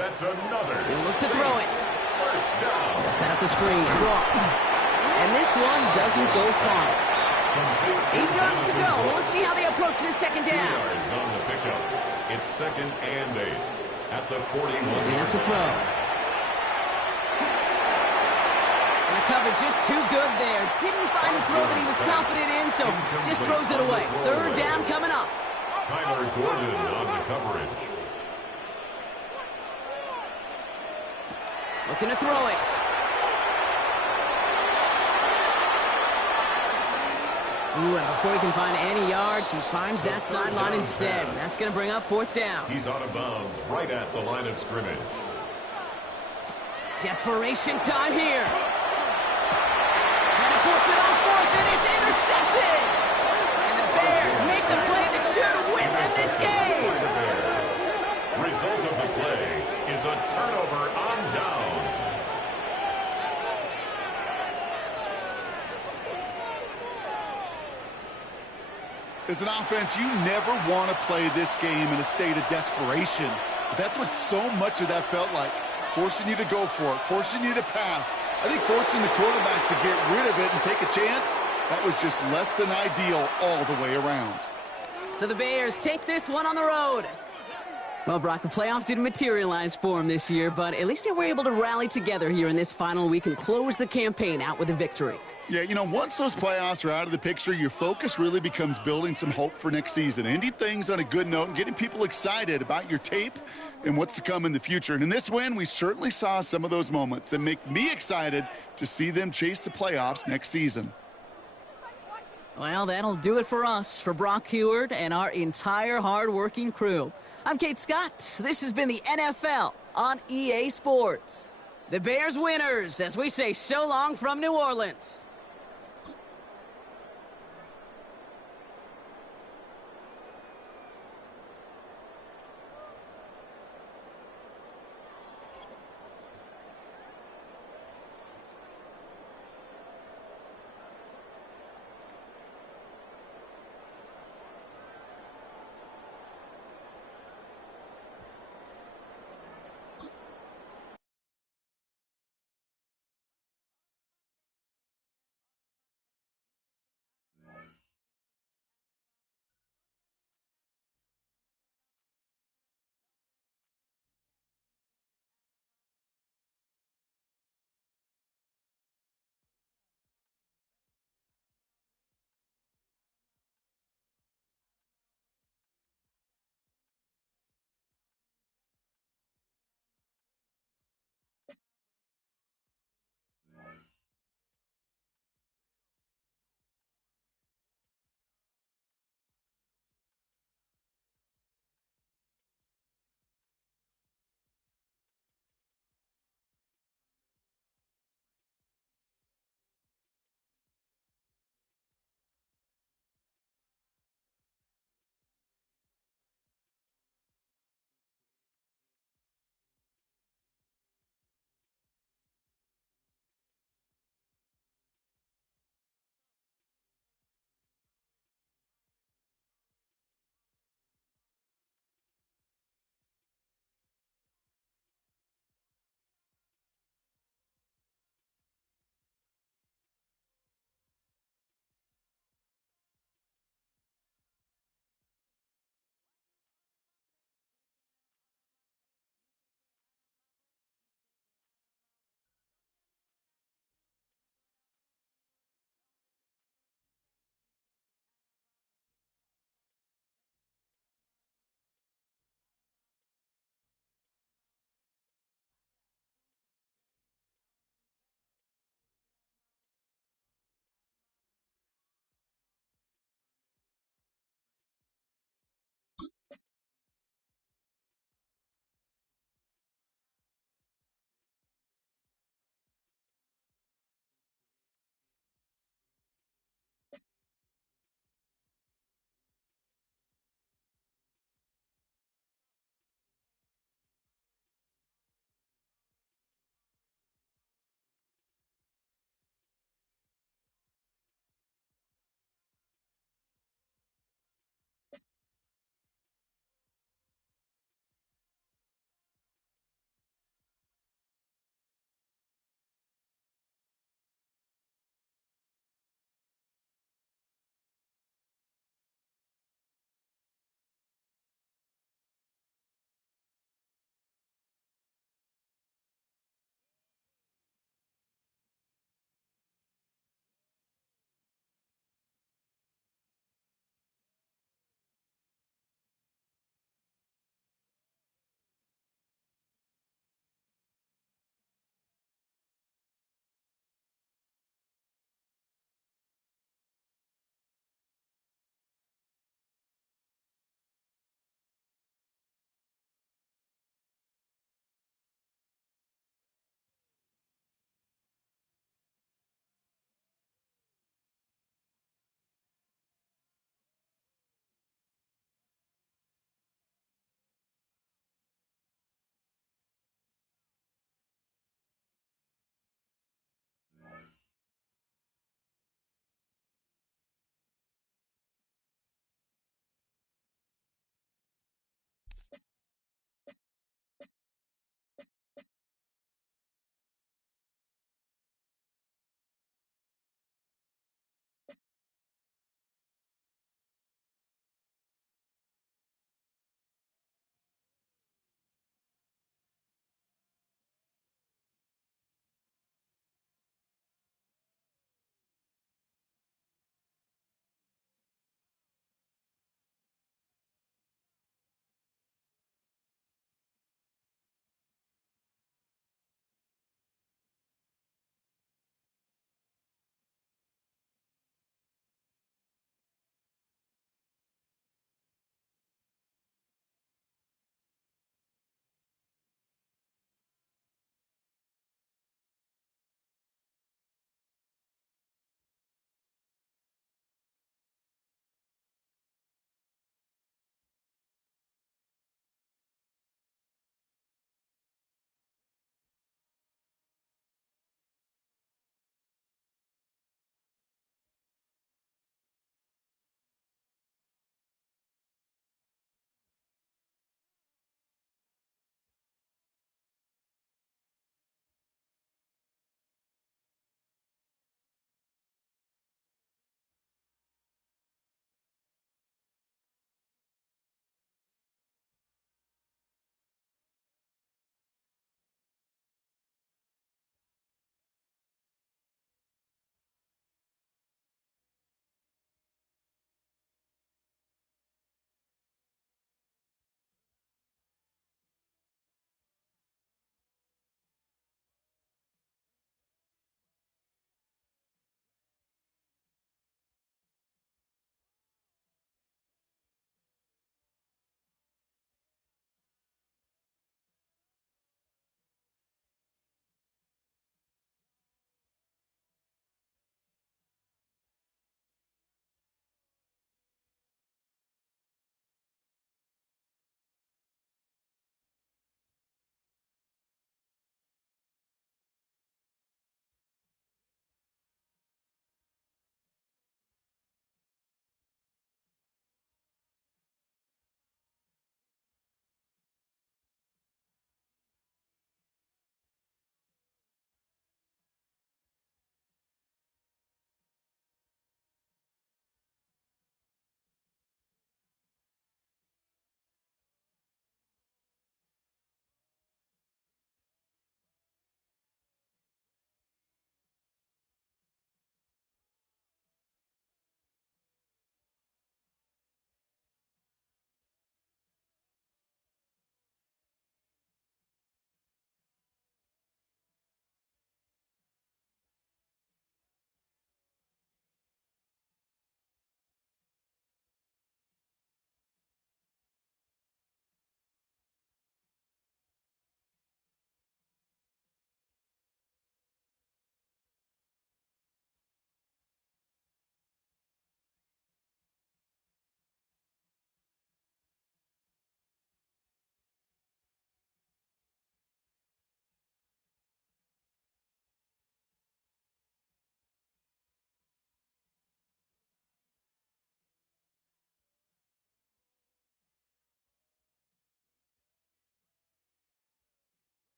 That's another. He'll look to throw it. First down. They'll set up the screen. Cross. And this one doesn't go far. 8 yards to go. Well, let's see how they approach this 2nd down. 2 yards on the pickup. It's 2nd and 8 at the 41. Setting up to throw. And the cover just too good there. Didn't find the throw that he was confident in, so just throws it away. 3rd down coming up. Tyler Gordon on the coverage. Looking to throw it. Ooh, and before he can find any yards, he finds that sideline instead. And that's going to bring up 4th down. He's out of bounds right at the line of scrimmage. Desperation time here. And force it on 4th, and it's intercepted. And the Bears make the play that should win them this game. Result of the play is a turnover on downs. As an offense, you never want to play this game in a state of desperation. But that's what so much of that felt like. Forcing you to go for it, forcing you to pass. I think forcing the quarterback to get rid of it and take a chance, that was just less than ideal all the way around. So the Bears take this one on the road. Well, Brock, the playoffs didn't materialize for them this year, but at least they were able to rally together here in this final week and close the campaign out with a victory. Yeah, you know, once those playoffs are out of the picture, your focus really becomes building some hope for next season, ending things on a good note and getting people excited about your tape and what's to come in the future. And in this win, we certainly saw some of those moments that make me excited to see them chase the playoffs next season. Well, that'll do it for us, for Brock Huard and our entire hard-working crew. I'm Kate Scott. This has been the NFL on EA Sports. The Bears winners as we say so long from New Orleans.